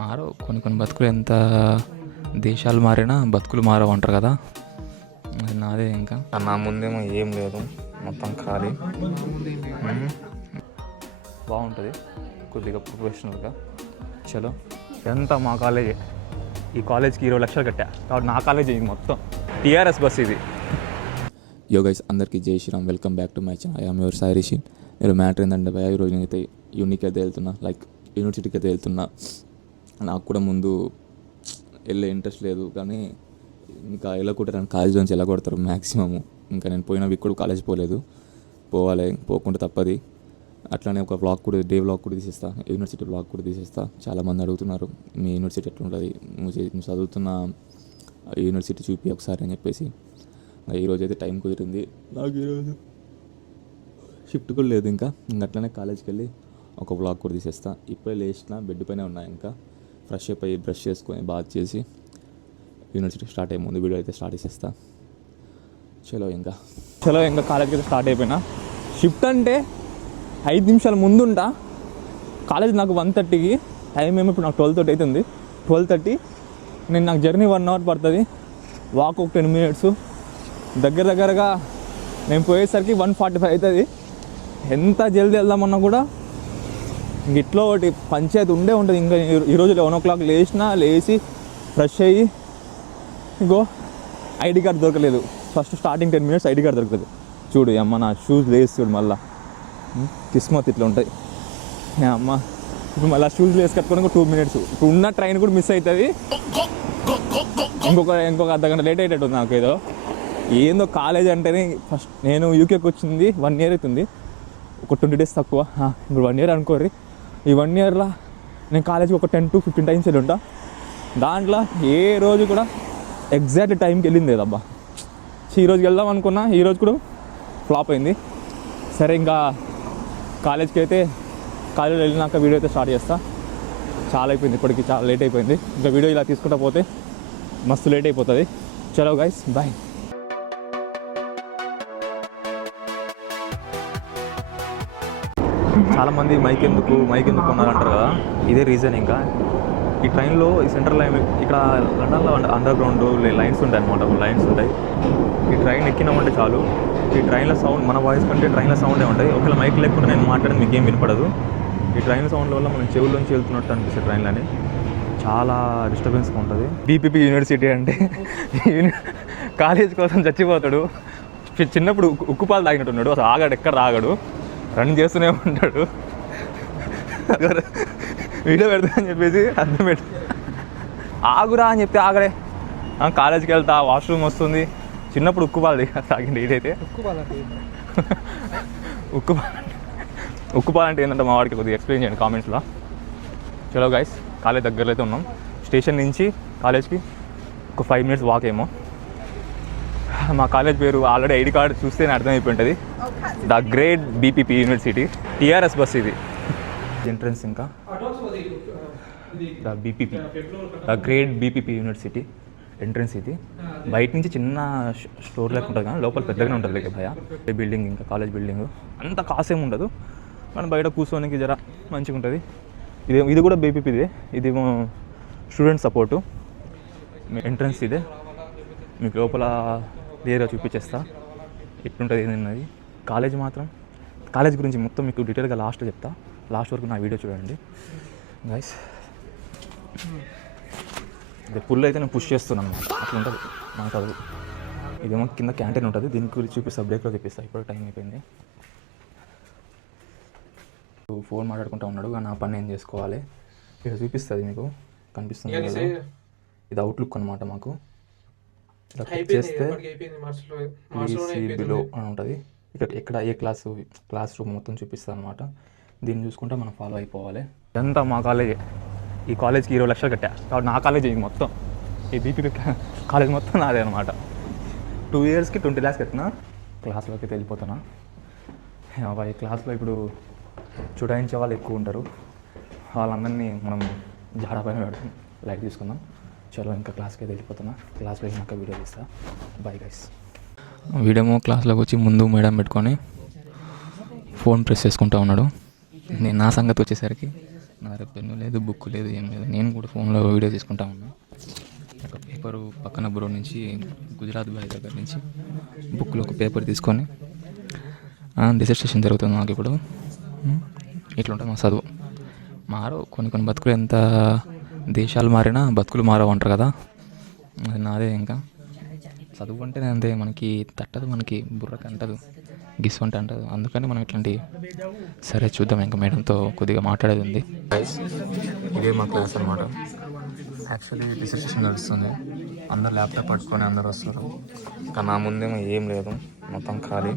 మారవు కొన్ని కొన్ని బతుకులు. ఎంత దేశాలు మారినా బతుకులు మారవు అంటారు కదా, అది నాదే. ఇంకా నా ముందేమో ఏం లేదు, మొత్తం ఖాళీ. బాగుంటుంది కొద్దిగా ప్రొఫెషనల్గా. చలో, ఎంత మా కాలేజే. ఈ కాలేజ్కి 20 లక్షలు కట్టా కాబట్టి నా కాలేజ్ ఇది మొత్తం. టీఆర్ఎస్ బస్ ఇది. యో గైస్, అందరికీ జై Shriram. Welcome back to my channel. I am your Sai Rishi. మీరు మ్యాటర్ ఏంటంటే భయ, ఈరోజు నేనైతే యూనిక్ అయితే వెళ్తున్నా, లైక్ యూనివర్సిటీకి అయితే వెళ్తున్నా. నాకు కూడా ముందు వెళ్ళే ఇంట్రెస్ట్ లేదు, కానీ ఇంకా వెళ్ళకుంటే కాలేజ్ నుంచి వెళ్ళగొడతారు మ్యాక్సిమము. ఇంకా నేను పోయిన వీక్ కూడా కాలేజ్ పోలేదు, పోవాలి, పోకుండా తప్పది. అట్లానే ఒక వ్లాగ్ కూడా, డే వ్లాగ్ కూడా తీసేస్తా, యూనివర్సిటీ వ్లాగ్ కూడా తీసేస్తా. చాలామంది అడుగుతున్నారు మీ యూనివర్సిటీ ఎట్లుంటుంది, నువ్వు చదువుతున్న యూనివర్సిటీ చూపి ఒకసారి అని చెప్పేసి. ఈరోజు అయితే టైం కుదిరింది నాకు. ఈరోజు షిఫ్ట్ కూడా లేదు, ఇంకా అట్లనే కాలేజ్కి వెళ్ళి ఒక వ్లాగ్ కూడా తీసేస్తా. ఇప్పుడే లేచిన బెడ్ పైన ఉన్నా, ఇంకా ఫ్రెష్ అప్ అయ్యి బ్రష్ చేసుకొని బాత్ చేసి యూనివర్సిటీ స్టార్ట్ అయ్యే ముందు వీడియో అయితే స్టార్ట్ చేసేస్తా. చలో ఇంకా కాలేజ్కి అయితే స్టార్ట్ అయిపోయినా. షిఫ్ట్ అంటే 5 నిమిషాల ముందుంటా. కాలేజ్ నాకు 1:30కి, టైం ఏమో ఇప్పుడు నాకు 12:30 అవుతుంది. 12:30 నాకు జర్నీ 1 అవర్ పడుతుంది, వాక్ ఒక 10 మినిట్స్. దగ్గరగా నేను పోయేసరికి 1:45 అవుతుంది. ఎంత జల్దీ వెళ్దామన్నా కూడా ఇంక ఇట్లా ఒకటి పంచాయతీ ఉంటుంది. ఇంకా ఈరోజు 11 o'clock లేచి ఫ్రెష్ అయ్యి ఇంకో ఐడి కార్డ్ దొరకలేదు. First starting 10 minutes ID card దొరకలేదు. చూడు అమ్మ, నా షూస్ లేసి చూడు, మళ్ళీ కిస్మత్ ఇట్లా ఉంటాయి అమ్మ. ఇప్పుడు మళ్ళీ షూస్ వేసి కట్టుకొని 2 minutes. ఇప్పుడు ఉన్న ట్రైన్ కూడా మిస్ అవుతుంది. ఇంకొక అర్ధగంట లేట్ అయ్యేటట్టు నాకు. ఏందో కాలేజ్ అంటేనే, ఫస్ట్ నేను యూకేకి వచ్చింది 1 year అవుతుంది, ఒక 20 days తక్కువ. ఇప్పుడు 1 year అనుకోర్రి. ఈ 1 yearలో నేను కాలేజ్కి ఒక 10 to 15 times వెళ్ళి ఉంటా. దాంట్లో ఏ రోజు కూడా ఎగ్జాక్ట్ టైంకి వెళ్ళింది లేదబ్బా. ఈరోజుకి వెళ్దాం అనుకున్నా, ఈరోజు కూడా ఫ్లాప్ అయింది. సరే, ఇంకా కాలేజ్కి వెళ్ళినాక వీడియో అయితే స్టార్ట్ చేస్తా. చాలా అయిపోయింది ఇప్పటికి, చాలా లేట్ అయిపోయింది. ఇంకా వీడియో ఇలా తీసుకుంటా పోతే మస్తు లేట్ అయిపోతుంది. చలో గైస్, బాయ్. చాలామంది మైక్ ఎందుకు కొన్నారంటారు కదా, ఇదే రీజన్. ఇంకా ఈ ట్రైన్లో, ఈ సెంట్రల్ లైన్, ఇక్కడ లండన్లో అండర్ గ్రౌండ్ లైన్స్ ఉంటాయి అనమాట, లైన్స్ ఉంటాయి. ఈ ట్రైన్ ఎక్కినామంటే చాలు, ఈ ట్రైన్ల సౌండ్ మన వాయిస్ కంటే ట్రైన్ల సౌండే ఉంటుంది. ఒకవేళ మైక్ లేకుండా నేను మాట్లాడేది మీకు ఏం వినపడదు. ఈ ట్రైన్ సౌండ్ వల్ల మనం చెవుల్లోంచి వెళ్తున్నట్టు అనిపిస్తుంది ట్రైన్లని. చాలా డిస్టర్బెన్స్గా ఉంటుంది. బీపీపీ యూనివర్సిటీ అంటే కాలేజ్ కోసం చచ్చిపోతాడు. చిన్నప్పుడు ఉక్కుపాలు తాగినట్టున్నాడు, అసలు ఆగాడు, ఎక్కడ ఆగాడు, రన్ చేస్తూనే ఉంటాడు. వీడియో పెడతా అని చెప్పేసి అర్థం పెట్టు, ఆగురా అని చెప్తే ఆగడే. కాలేజ్కి వెళ్తా, వాష్రూమ్ వస్తుంది. చిన్నప్పుడు ఉక్కుపాలు తాగింది. ఇదైతే ఉక్కుపాలు అంటే ఏంటంటే మా వాడికి కొద్దిగా ఎక్స్ప్లెయిన్ చేయండి కామెంట్స్లో. చలో గైస్, కాలేజ్ దగ్గరలో అయితే ఉన్నాం. స్టేషన్ నుంచి కాలేజ్కి ఒక 5 minutes వాక్ ఏమో. మా కాలేజ్ పేరు ఆల్రెడీ ఐడి కార్డు చూస్తేనే అర్థమైపోయి ఉంటుంది, the great BPP university. TRS bus ఇది. ఎంట్రన్స్ ఇంకా the great BPP university entrance ఇది. బయట నుంచి చిన్న స్టోర్ లెక్క ఉంటుంది, కానీ లోపల పెద్దగానే ఉంటుంది లేక భయ. బిల్డింగ్, ఇంకా కాలేజ్ బిల్డింగ్ అంత కాసేం ఉండదు, కానీ బయట కూర్చోనికి జర మంచిగా ఉంటుంది. ఇది కూడా బీపీపీదే. ఇదేమో స్టూడెంట్ సపోర్టు. ఎంట్రన్స్ ఇదే. మీకు లోపల క్లియర్గా చూపించేస్తా ఎట్లుంటుంది ఏంటన్నది. కాలేజ్ గురించి మొత్తం మీకు డీటెయిల్గా లాస్ట్లో చెప్తా. లాస్ట్ వరకు నా వీడియో చూడండి గైస్. ఇది ఫుల్ అయితే నేను పుష్ చేస్తున్నాను, అట్లా ఉంటుంది మన చదువు. ఇదేమో కింద క్యాంటీన్ ఉంటుంది, దీని గురించి చూపిస్తా, బ్రేక్లో చూపిస్తా. ఇప్పుడు టైం అయిపోయింది. ఫోన్ మాట్లాడుకుంటూ ఉన్నాడు, నా పని నేను చేసుకోవాలి. ఇక్కడ చూపిస్తుంది, మీకు కనిపిస్తుంది కదా, ఇది అవుట్లుక్ అనమాట. మాకు ఇలా క్లిక్ చేస్తే బిలో అని ఉంటుంది. ఇక్కడ ఏ క్లాస్ రూమ్ మొత్తం చూపిస్తుంది అనమాట. దీన్ని చూసుకుంటే మనం ఫాలో అయిపోవాలి. ఇదంతా మా కాలేజే. ఈ కాలేజ్కి 20 లక్షలు కట్టా కాబట్టి నా కాలేజ్ ఇది మొత్తం. ఈ బీపీపీ కాలేజ్ మొత్తం నాదే అనమాట. 2 yearsకి 20 lakhs కట్టినా. క్లాస్లోకి వెళ్ళిపోతున్నా. ఈ క్లాస్లో ఇప్పుడు చుటాయించే వాళ్ళు ఎక్కువ ఉంటారు, వాళ్ళందరినీ మనం జాడ పైన పెడతాం. లైట్ తీసుకుందాం. చలో, ఇంకా క్లాస్కి అయితే వెళ్ళిపోతున్నా. క్లాస్లో వెళ్ళినాక వీడియో తీస్తా. Bye guys. వీడేమో క్లాస్లోకి వచ్చి ముందు మేడం పెట్టుకొని ఫోన్ ప్రెస్ చేసుకుంటూ ఉన్నాడు. నా సంగతి వచ్చేసరికి నా దగ్గర పెన్ను లేదు, బుక్ లేదు, ఏం లేదు. నేను కూడా ఫోన్లో వీడియో తీసుకుంటా ఉన్నా. ఒక పేపరు పక్కన బ్రో నుంచి, గుజరాత్ బాయ్ దగ్గర నుంచి బుక్లో ఒక పేపర్ తీసుకొని డిసర్టేషన్ జరుగుతుంది నాకు ఇప్పుడు. ఇట్లుంటుంది మా చదువు. కొన్ని బతుకులు ఎంత దేశాలు మారినా బతుకులు మారవు అంటారు కదా, అది నాదే. ఇంకా చదువు అంటేనే అంతే, మనకి తట్టదు, మనకి బుర్రకు అంటదు, గిస్ అంటే అంటదు. అందుకని మనం ఇట్లాంటి సరే చూద్దాం. ఇంకా మేడంతో కొద్దిగా మాట్లాడేది ఉంది. ఇదే మా క్లాస్ అనమాట. యాక్చువల్లీ డిసర్టేషన్ నడుస్తుంది, అందరు ల్యాప్టాప్ పట్టుకొని అందరు వస్తారు. కానీ నా ముందేమో ఏం లేదు, మొత్తం ఖాళీ.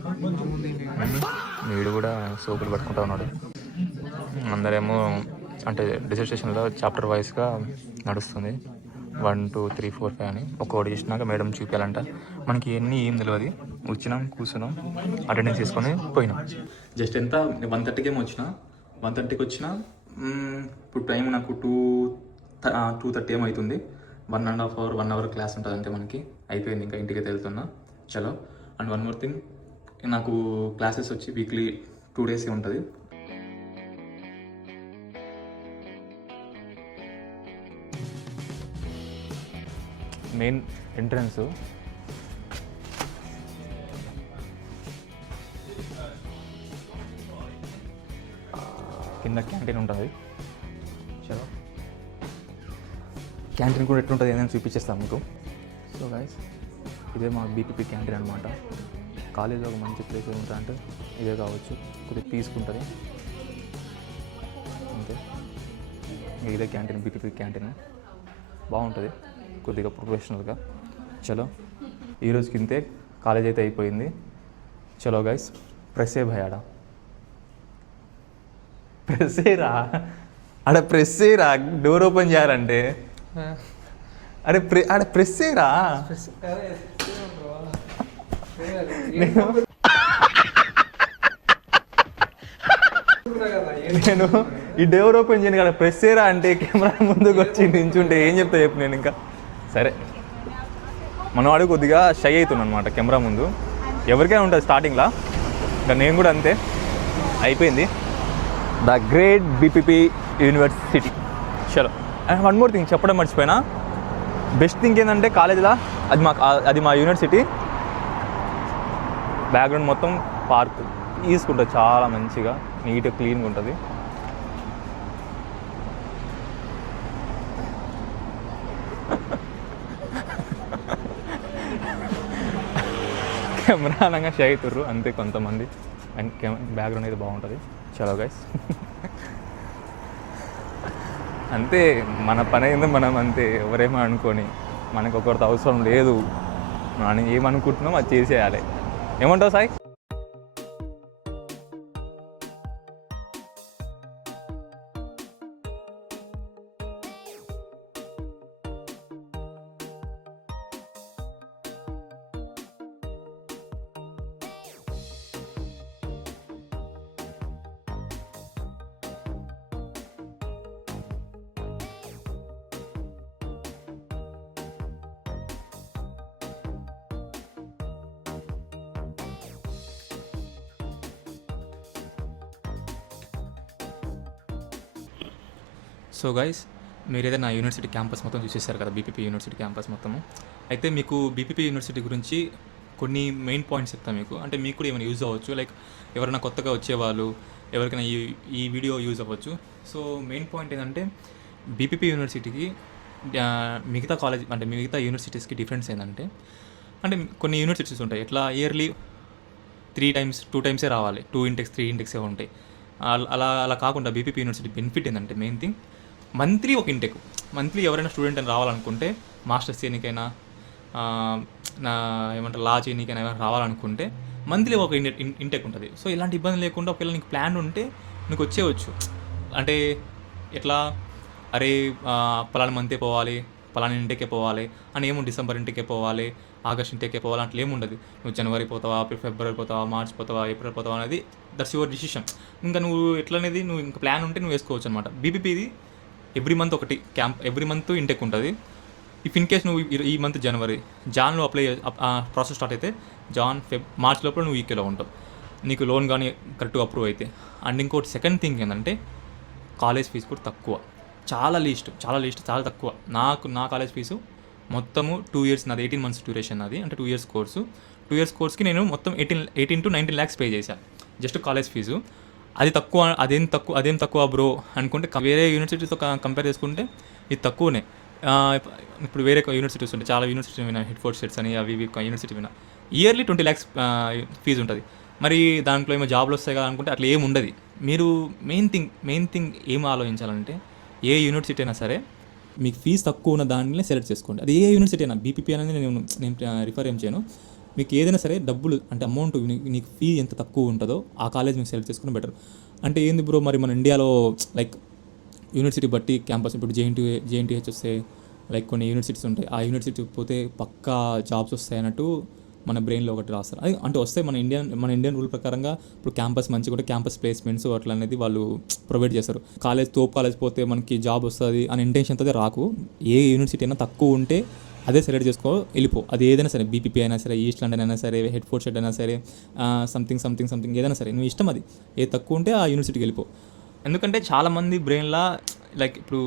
వీడు కూడా సోపులు పట్టుకుంటా ఉన్నాడు. అందరేమో అంటే డిసర్టేషన్లో చాప్టర్ వైజ్గా నడుస్తుంది. 1 2 3 4 5 అని ఒక్కొక్కటి ఇచ్చినాక మేడం చూపించాలంట. మనకి ఎన్ని ఏం తెలియదు. వచ్చినాం, కూర్చున్నాం, అటెండెన్స్ తీసుకొని పోయినాం. జస్ట్ ఎంత 1:30కి ఏమో వచ్చిన, 1:30కి వచ్చిన. ఇప్పుడు టైం నాకు 2:30 ఏమో అవుతుంది. 1.5 hour 1 hour క్లాస్ ఉంటుంది అంతే మనకి. అయిపోయింది, ఇంకా ఇంటికి వెళ్తున్నా. చలో. అండ్ వన్ మోర్ థింగ్, నాకు క్లాసెస్ వచ్చి వీక్లీ 2 days ఉంటుంది. మెయిన్ ఎంట్రన్స్ కింద క్యాంటీన్ ఉంటుంది. చలో, క్యాంటీన్ కూడా ఎట్లుంటుంది ఏదైనా చూపించేస్తాను మీకు. సో గైస్, ఇదే మా బీపీపీ క్యాంటీన్ అనమాట. కాలేజీలో ఒక మంచి ప్లేస్ ఏముంటుందంటే ఇదే కావచ్చు. కొద్దిగా తీసుకుంటుంది అంతే. ఇదే క్యాంటీన్, బీపీపీ క్యాంటీన్ బాగుంటుంది, కొద్దిగా ప్రొఫెషనల్గా. చలో, ఈరోజుకి ఇంతే. కాలేజ్ అయితే అయిపోయింది. చలో గైస్, ప్రెస్సే భయాడా, ప్రెస్సేరా, ఆడ ప్రెస్సేరా. డోర్ ఓపెన్ చేయాలంటే ఆడ ప్రెస్సేరా. నేను ఈ డోర్ ఓపెన్ చేయను కదా, ప్రెస్సేరా అంటే కెమెరా ముందుకు వచ్చి నించుంటే ఏం చెప్తా చెప్పు నేను. ఇంకా సరే, మనవాడు కొద్దిగా షై అవుతున్నాను అనమాట కెమెరా ముందు. ఎవరికైనా ఉంటుంది స్టార్టింగ్లో, ఇంకా నేను కూడా అంతే. అయిపోయింది ద గ్రేట్ బీపీపీ యూనివర్సిటీ. చలో. అండ్ వన్ మోర్ థింగ్ చెప్పడం మర్చిపోయినా, బెస్ట్ థింగ్ ఏంటంటే కాలేజీలో అది మా యూనివర్సిటీ బ్యాక్గ్రౌండ్ మొత్తం పార్క్ తీసుకుంటుంది, చాలా మంచిగా నీట్గా క్లీన్గా ఉంటుంది. కెమెరా అనగా షై అవుతుర్రు అంతే కొంతమంది. అండ్ బ్యాక్గ్రౌండ్ అయితే బాగుంటుంది. చలో గైస్, అంతే మన పని అయిందో మనం అంతే. ఎవరేమో అనుకొని మనకు ఒకరితో అవసరం లేదు, మనం ఏమనుకుంటున్నాం అది చేసేయాలి. ఏమంటావు సాయి? సో గైస్, మీరైతే నా యూనివర్సిటీ క్యాంపస్ మొత్తం చూసేశారు కదా, బీపీపీ యూనివర్సిటీ క్యాంపస్ మొత్తము. అయితే మీకు బీపీపీ యూనివర్సిటీ గురించి కొన్ని మెయిన్ పాయింట్స్ చెప్తాను మీకు. అంటే మీకు కూడా ఏమైనా యూజ్ అవ్వచ్చు, లైక్ ఎవరైనా కొత్తగా వచ్చేవాళ్ళు ఎవరికైనా ఈ వీడియో యూజ్ అవ్వచ్చు. సో మెయిన్ పాయింట్ ఏంటంటే, బీపీపీ యూనివర్సిటీకి మిగతా కాలేజ్ అంటే మిగతా యూనివర్సిటీస్కి డిఫరెన్స్ ఏంటంటే, అంటే కొన్ని యూనివర్సిటీస్ ఉంటాయి ఎట్లా ఇయర్లీ 2 times రావాలి, 2 intakes 3 intakes ఉంటాయి. అలా కాకుండా బీపీపీ యూనివర్సిటీ బెనిఫిట్ ఏంటంటే, మెయిన్ థింగ్ మంత్లీ ఒక ఇంటెక్. మంత్లీ ఎవరైనా స్టూడెంట్ అని రావాలనుకుంటే, మాస్టర్స్ చేయడానికైనా ఏమంటారు లా చేయడానికైనా ఎవరైనా రావాలనుకుంటే మంత్లీ ఒక ఇంటెక్ ఉంటుంది. సో ఇలాంటి ఇబ్బంది లేకుండా ఒకవేళ నీకు ప్లాన్ ఉంటే నీకు వచ్చేయచ్చు. అంటే ఎట్లా, అరే పలానా మంతే పోవాలి, పలానా ఇంటికే పోవాలి అని ఏమో, డిసెంబర్ ఇంటికే పోవాలి, ఆగస్ట్ ఇంటికే పోవాలి అట్లా ఏముండదు. నువ్వు జనవరి పోతావా, ఫిబ్రవరి పోతావా, మార్చ్ పోతావా, ఏప్రిల్ పోతావా అనేది దట్స్ యువర్ డిసిషన్. ఇంకా నువ్వు ఎట్లనేది నువ్వు ఇంకా ప్లాన్ ఉంటే నువ్వు వేసుకోవచ్చు అనమాట. బీపీపీది ఎవ్రీ మంత్ ఇంటెక్ ఉంటుంది. ఇఫ్ ఇన్ కేస్ నువ్వు ఈ మంత్ జాన్లో అప్లై ప్రాసెస్ స్టార్ట్ అయితే మార్చ్ లోపల నువ్వు ఈకేలో ఉంటావు, నీకు లోన్ కానీ కరెక్ట్గా అప్రూవ్ అయితే. అండ్ ఇంకోటి సెకండ్ థింగ్ ఏంటంటే, కాలేజ్ ఫీజు కూడా తక్కువ, చాలా లీస్ట్, చాలా తక్కువ. నా కాలేజ్ ఫీజు మొత్తము 2 ఇయర్స్, నాది 18 మంత్స్ డ్యూరేషన్ నాది, అంటే 2 ఇయర్స్ కోర్సు. 2 ఇయర్స్ కోర్స్కి నేను మొత్తం 18 to 19 lakhs పే చేశాను జస్ట్ కాలేజ్ ఫీజు. అది తక్కువ, అదేం తక్కువ బ్రో అనుకుంటే వేరే యూనివర్సిటీతో కంపేర్ చేసుకుంటే ఇది తక్కువనే. ఇప్పుడు వేరే యూనివర్సిటీస్ ఉంటాయి, చాలా యూనివర్సిటీ వినా, హెడ్ఫోర్డ్ సెట్స్ అని అవి ఇవి యూనివర్సిటీ వినా, ఇయర్లీ 20 lakhs ఫీజు ఉంటుంది. మరి దాంట్లో ఏమో జాబ్లు వస్తాయి కదా అనుకుంటే అట్లా ఏమి ఉండదు. మీరు మెయిన్ థింగ్ ఏం ఆలోచించాలంటే, ఏ యూనివర్సిటీ అయినా సరే మీకు ఫీజు తక్కువ ఉన్న దానిని సెలెక్ట్ చేసుకోండి. అది ఏ యూనివర్సిటీ అయినా, బీపీపీ అనేది నేను రిఫర్ ఏం చేయను. మీకు ఏదైనా సరే డబ్బులు అంటే అమౌంట్ నీకు ఫీ ఎంత తక్కువ ఉంటుందో ఆ కాలేజ్ మీకు సెలెక్ట్ చేసుకుని బెటర్. అంటే ఏంది బ్రో, మరి మన ఇండియాలో లైక్ యూనివర్సిటీ బట్టి క్యాంపస్, ఇప్పుడు జేఎన్టీహెచ్ వస్తే లైక్ కొన్ని యూనివర్సిటీస్ ఉంటాయి, ఆ యూనివర్సిటీ పోతే పక్కా జాబ్స్ వస్తాయి అన్నట్టు మన బ్రెయిన్లో ఒకటి రాస్తారు. అది అంటే వస్తే మన ఇండియన్ రూల్ ప్రకారంగా ఇప్పుడు క్యాంపస్ మంచిగా ఉంటే క్యాంపస్ ప్లేస్మెంట్స్ అట్లా అనేది వాళ్ళు ప్రొవైడ్ చేస్తారు. తోపు కాలేజ్ పోతే మనకి జాబ్ వస్తుంది అని ఇంటెన్షన్తో రాకు. ఏ యూనివర్సిటీ అయినా తక్కువ ఉంటే అదే సెలెక్ట్ చేసుకో, వెళ్ళిపో. అది ఏదైనా సరే, బీపీపీ అయినా సరే, ఈస్ట్ లండన్ అయినా సరే, హెడ్ఫోర్డ్ సెట్ అయినా సరే, సంథింగ్ ఏదైనా సరే, నువ్వు ఇష్టం అది. ఏది తక్కువ ఉంటే ఆ యూనివర్సిటీకి వెళ్ళిపో. ఎందుకంటే చాలామంది బ్రెయిన్లో లైక్ ఇప్పుడు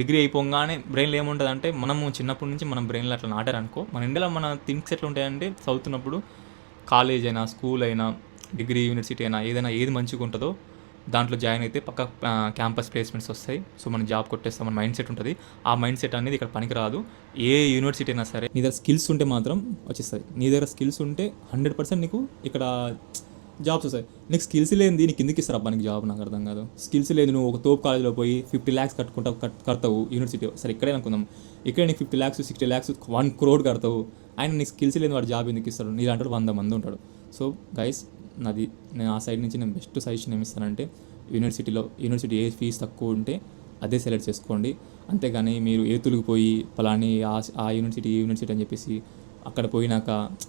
డిగ్రీ అయిపోగానే బ్రెయిన్లో ఏముంటుంది అంటే, మనము చిన్నప్పటి నుంచి మనం బ్రెయిన్లో అట్లా నాటారనుకో, మన ఇండియాలో మన థింక్స్ ఎట్లా ఉంటాయంటే, చదువుతున్నప్పుడు కాలేజ్ అయినా, స్కూల్ అయినా, డిగ్రీ, యూనివర్సిటీ అయినా, ఏది మంచిగా ఉంటుందో దాంట్లో జాయిన్ అయితే పక్క క్యాంపస్ ప్లేస్మెంట్స్ వస్తాయి. సో మనం జాబ్ కొట్టేస్తాం, మన మైండ్ సెట్ ఉంటుంది. ఆ మైండ్ సెట్ అనేది ఇక్కడ పనికిరాదు. ఏ యూనివర్సిటీ అయినా సరే, నీ దగ్గర స్కిల్స్ ఉంటే మాత్రం వచ్చేస్తుంది. నీ దగ్గర స్కిల్స్ ఉంటే 100% నీకు ఇక్కడ జాబ్స్ వస్తాయి. నీకు స్కిల్స్ లేనిది నీకు ఎందుకు ఇస్తారు అబ్బా నీకు జాబ్? నాకు అర్థం కాదు. స్కిల్స్ లేదు, నువ్వు ఒక తోపు కాలేజ్లో పోయి 50 lakhs కడతావు యూనివర్సిటీ, సరే ఇక్కడే అనుకుందాం, ఇక్కడ నీకు 50 lakhs 60 lakhs 1 crore కడతావు. ఆయన నీకు స్కిల్స్ లేని వాడు జాబ్ ఎందుకు ఇస్తాడు? నీలాంటి 100 మంది ఉంటాడు. సో గైస్, నేను ఆ సైడ్ నుంచి నేను బెస్ట్ సజెషన్ ఏమి ఇస్తానంటే, యూనివర్సిటీ ఏ ఫీజు తక్కువ ఉంటే అదే సెలెక్ట్ చేసుకోండి. అంతేగాని మీరు ఏతులకు పోయి పలాని ఆ యూనివర్సిటీ అని చెప్పేసి అక్కడ పోయినాక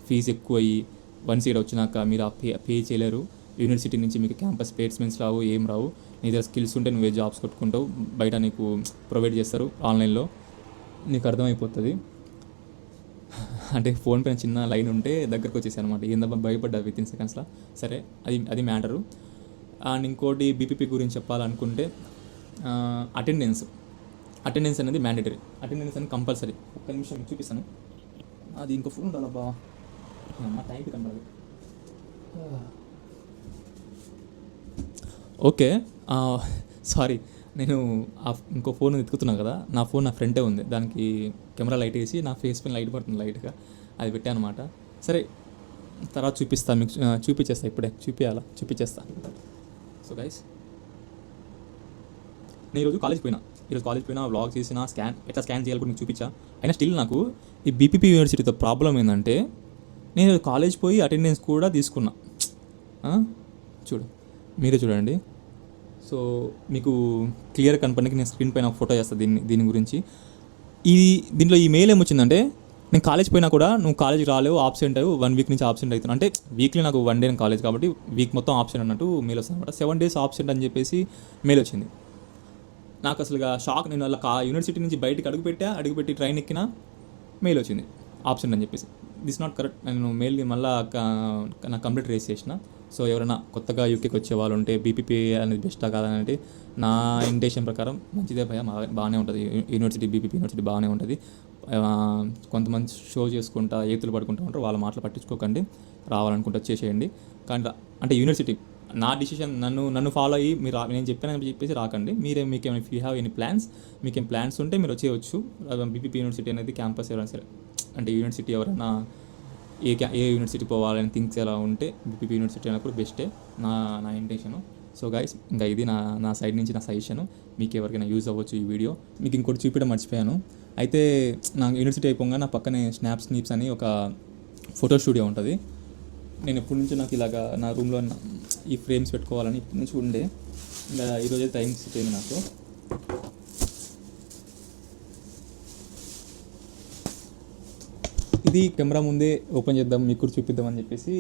ఫీజు ఎక్కువ అయ్యి వన్ సీట్ వచ్చినాక మీరు ఆ పే చేయలేరు. యూనివర్సిటీ నుంచి మీకు క్యాంపస్ ప్లేస్మెంట్స్ రావు, ఏం రావు. నీ దగ్గర స్కిల్స్ ఉంటే నువ్వే జాబ్స్ కొట్టుకుంటావు, బయట నీకు ప్రొవైడ్ చేస్తారు ఆన్లైన్లో, నీకు అర్థమైపోతుంది. అంటే ఫోన్ పైన చిన్న లైన్ ఉంటే దగ్గరకు వచ్చేసి అనమాట, ఏందబ్బా భయపడ్డా వితిన్ సెకండ్స్లో. సరే, అది మ్యాటరు. అండ్ ఇంకోటి బీపీపీ గురించి చెప్పాలనుకుంటే, అటెండెన్స్ అనేది మ్యాండేటరీ. అటెండెన్స్ అనేది కంపల్సరీ. ఒక్క నిమిషం మీకు చూపిస్తాను. అది ఇంకో ఫోన్ ఉండాలబ్బా, మా టైంకి కనబడదు. ఓకే, సారీ, నేను ఇంకో ఫోన్ ఎత్తుకుతున్నాను కదా, నా ఫోన్ నా ఫ్రంటే ఉంది, దానికి కెమెరా లైట్ వేసి నా ఫేస్ పైన లైట్ పడుతుంది లైట్గా, అది పెట్టాను అనమాట. సరే, తర్వాత చూపిస్తాను మీకు, చూపించేస్తా, ఇప్పుడే చూపించేస్తా. సో గైస్, నేను ఈరోజు కాలేజ్ పోయినా వ్లాగ్ చేసిన, ఎట్లా స్కాన్ చేయాలి కూడా మీకు చూపించా. అయినా స్టిల్ నాకు ఈ బీపీపీ యూనివర్సిటీతో ప్రాబ్లం ఏంటంటే, నేను కాలేజ్ పోయి అటెండెన్స్ కూడా తీసుకున్నా. మీరే చూడండి. సో మీకు క్లియర్ కనపడానికి నేను స్క్రీన్ పైన ఫోటో చేస్తాను దీని గురించి. దీంట్లో ఈ మెయిల్ ఏమొచ్చిందంటే, నేను కాలేజ్ పోయినా కూడా నువ్వు కాలేజ్ రాలేవు, ఆబ్సెంట్ అయ్యి 1 week నుంచి ఆబ్సెంట్ అవుతున్నాను. అంటే వీక్లీ నాకు 1 day కాలేజ్ కాబట్టి వీక్ మొత్తం ఆబ్సెంట్ అన్నట్టు మెయిల్ వస్తుంది అనమాట. 7 days ఆబ్సెంట్ అని చెప్పేసి మెయిల్ వచ్చింది. నాకు అసలుగా షాక్. నేను అలా యూనివర్సిటీ నుంచి బయటికి అడుగుపెట్టి ట్రైన్ ఎక్కినా మెయిల్ వచ్చింది ఆబ్సెంట్ అని చెప్పేసి. This not correct. నేను మెయిల్ మళ్ళీ నా కంప్లీట్ రేస్ చేసిన. సో ఎవరైనా కొత్తగా యూకేకి వచ్చే వాళ్ళు ఉంటే బీపీపీ అనేది బెస్టా కాదనంటే, నా ఇంటెన్షన్ ప్రకారం మంచిదే భయ, బాగానే ఉంటుంది బీపీపీ యూనివర్సిటీ బాగానే ఉంటుంది. కొంతమంది షో చేసుకుంటా ఏతులు పడుకుంటూ ఉంటారు, వాళ్ళ మాటలు పట్టించుకోకండి. రావాలనుకుంటే వచ్చేసేయండి. కానీ అంటే యూనివర్సిటీ నా డిసిషన్, నన్ను ఫాలో అయ్యి మీరు నేను చెప్పానని చెప్పేసి రాకండి. మీకేమైనా if you have any plans, మీకేం ప్లాన్స్ ఉంటే మీరు వచ్చేయచ్చు. బీపీపీ యూనివర్సిటీ అనేది క్యాంపస్ ఎవరైనా సరే, అంటే యూనివర్సిటీ ఎవరైనా ఏ యూనివర్సిటీ పోవాలని థింక్స్ ఎలా ఉంటే బీపీపీ యూనివర్సిటీ అయినప్పుడు బెస్టే నా ఇంటెన్షను. సో గైస్, ఇంకా ఇది నా సైడ్ నుంచి నా సజెషను. మీకు ఎవరికైనా యూజ్ అవ్వచ్చు ఈ వీడియో. మీకు ఇంకోటి చూపించడం మర్చిపోయాను. అయితే నా యూనివర్సిటీ అయిపోగా నా పక్కనే స్నీప్స్ అని ఒక ఫోటో స్టూడియో ఉంటుంది. నేను ఎప్పటి నుంచో నాకు ఇలాగా నా రూమ్లో ఈ ఫ్రేమ్స్ పెట్టుకోవాలని ఇప్పటి నుంచి ఉండే, ఇంకా ఈరోజే టైం సెట్ అయింది నాకు. ఇది కెమెరా ముందే ఓపెన్ చేద్దాం, మీకు కూడా చూపిద్దామని చెప్పేసి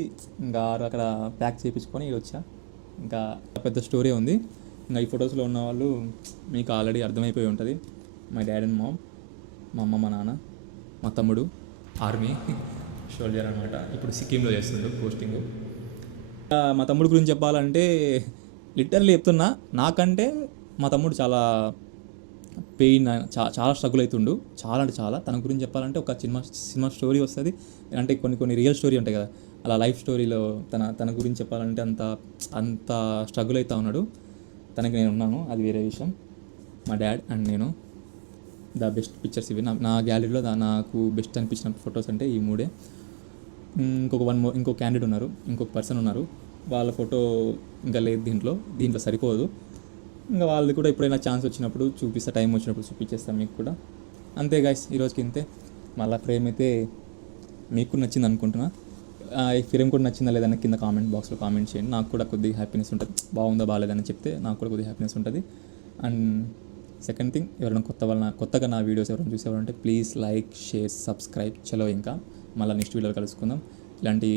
ఇంకా అక్కడ ప్యాక్ చేయించుకొని ఇది వచ్చా. ఇంకా పెద్ద స్టోరీ ఉంది. ఇంకా ఈ ఫొటోస్లో ఉన్న వాళ్ళు మీకు ఆల్రెడీ అర్థమైపోయి ఉంటుంది. మై డాడ్ అండ్ మామ్, మా అమ్మ, మా నాన్న, మా తమ్ముడు ఆర్మీ షోల్జర్ అనమాట. ఇప్పుడు సిక్కింలో చేస్తుండు పోస్టింగ్. మా తమ్ముడు గురించి చెప్పాలంటే లిటరల్లీ చెప్తున్నా, నాకంటే మా తమ్ముడు చాలా పెయిన్ చాలా స్ట్రగుల్ అవుతుండు, చాలా అంటే చాలా. తన గురించి చెప్పాలంటే ఒక సినిమా స్టోరీ వస్తుంది, అంటే కొన్ని రియల్ స్టోరీ ఉంటాయి కదా, అలా లైఫ్ స్టోరీలో తన గురించి చెప్పాలంటే అంత స్ట్రగుల్ అవుతూ ఉన్నాడు. తనకి నేను ఉన్నాను, అది వేరే విషయం. మా డాడ్ అండ్ నేను ద బెస్ట్ పిక్చర్స్ ఇవి. నా గ్యాలరీలో నాకు బెస్ట్ అనిపించిన ఫొటోస్ అంటే ఈ మూడే. ఇంకో క్యాండిడేట్ ఉన్నారు, ఇంకొక పర్సన్ ఉన్నారు, వాళ్ళ ఫోటో ఇంకా లేదు దీంట్లో సరిపోదు. ఇంకా వాళ్ళది కూడా ఎప్పుడైనా ఛాన్స్ వచ్చినప్పుడు చూపిస్తా, టైం వచ్చినప్పుడు చూపించేస్తాను మీకు కూడా. అంతే గైస్, ఈరోజుకి ఇంతే. మళ్ళీ ఫ్రేమ్ అయితే మీకు నచ్చింది అనుకుంటున్నా. ఈ ఫ్రేమ్ కూడా నచ్చిందా లేదన్న కింద కామెంట్ బాక్స్లో కామెంట్ చేయండి. నాకు కూడా కొద్దిగా హ్యాపీనెస్ ఉంటుంది, బాగుందా బాగాలేదని చెప్తే నాకు కూడా కొద్దిగా హ్యాపీనెస్ ఉంటుంది. అండ్ సెకండ్ థింగ్, ఎవరైనా కొత్తగా నా వీడియోస్ ఎవరైనా చూసేవారంటే ప్లీజ్ లైక్, షేర్, సబ్స్క్రైబ్. చలో ఇంకా మళ్ళీ నెక్స్ట్ వీడియోలో కలుసుకుందాం. ఇలాంటి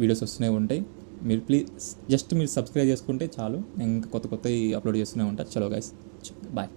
వీడియోస్ వస్తూనే ఉంటాయి. మీరు ప్లీజ్ మీరు సబ్స్క్రైబ్ చేసుకుంటే చాలు, నేను ఇంకా కొత్తవి అప్లోడ్ చేస్తూనే ఉంటాను. చలో గైస్, బాయ్.